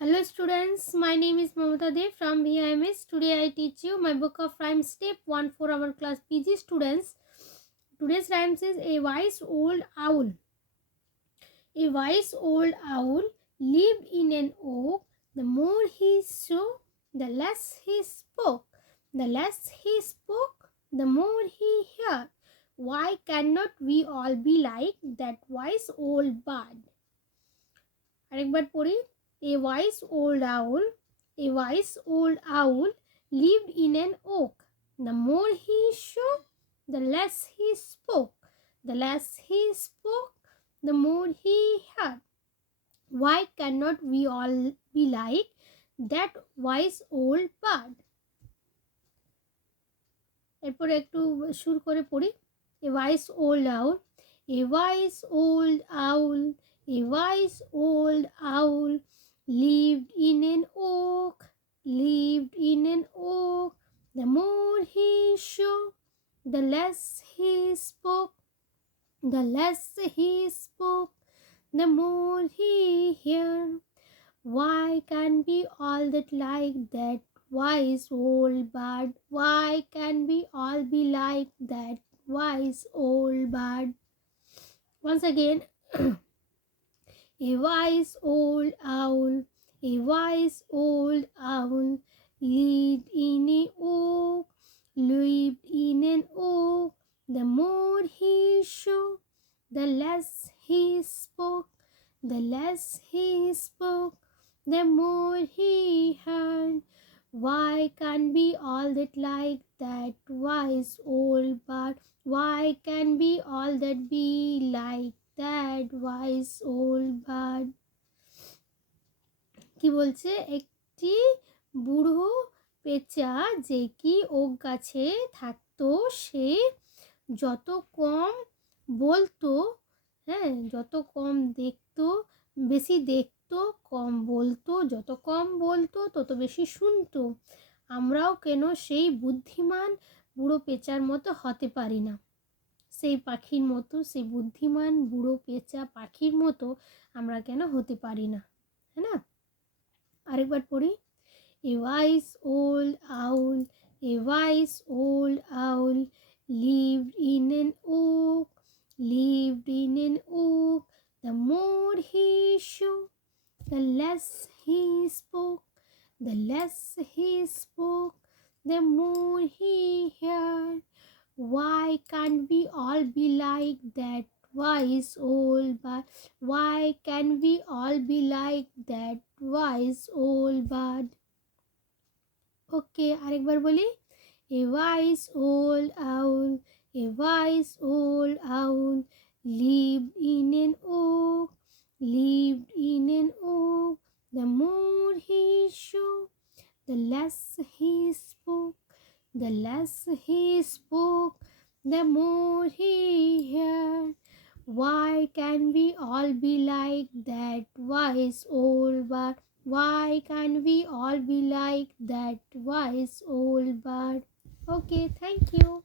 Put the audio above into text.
Hello students, my name is Mamata Dev from VIMS. Today I teach you my book of rhymes step 1 for our class PG students. Today's rhymes is a wise old owl. A wise old owl lived in an oak. The more he saw, the less he spoke. The less he spoke, the more he heard. Why cannot we all be like that wise old bird? আরেকবার পড়ি A wise old owl, a wise old owl lived in an oak. The more he shook, the less he spoke. The less he spoke, the more he heard. Why cannot we all be like that wise old bird? এরপরে একটু সুর করে পড়ি A wise old owl, a wise old owl, a wise old owl lived in an oak, lived in an oak. The more he shook, the less he spoke. The less he spoke, the more he heard. Why can't we all that like that wise old bird? Why can't we all be like that wise old bird? Once again, a wise old owl, a wise old owl lived in a oak, lived in an oak. The more he shook, the less he spoke. The less he spoke, the more he heard. Why can't we all that like that wise old bird? Why can't we all that be like that wise old bird? কি বলছে একটি বুড়ো পেঁচা যে কি okay গাছে থাকতো সে যত কম বলতো যত কম দেখতো বেশি দেখতো কম বলতো যত কম বলতো তত বেশি শুনতো আমরাও কেন সেই বুদ্ধিমান বুড়ো পেঁচার মতো হতে পারি না সেই পাখির মতো সেই বুদ্ধিমান বুড়ো পেঁচা পাখির মতো আমরা কেন হতে পারি না না আরেকবার পড়ি A wise old owl, a wise old owl lived in an oak, lived in an oak. The more he shook, the less he spoke. The less he spoke, the more he heard. Why can't we all be like that wise old bird? Why can't we all be like that wise old bird? Okay, আরেকবার বলি A wise old owl, a wise old owl lived in an oak, lived in an oak. The more he shook, the less he spoke. The less he spoke, the more he heard. Why can we all be like that wise old bird? Why can't we all be like that wise old bird? Okay, thank you.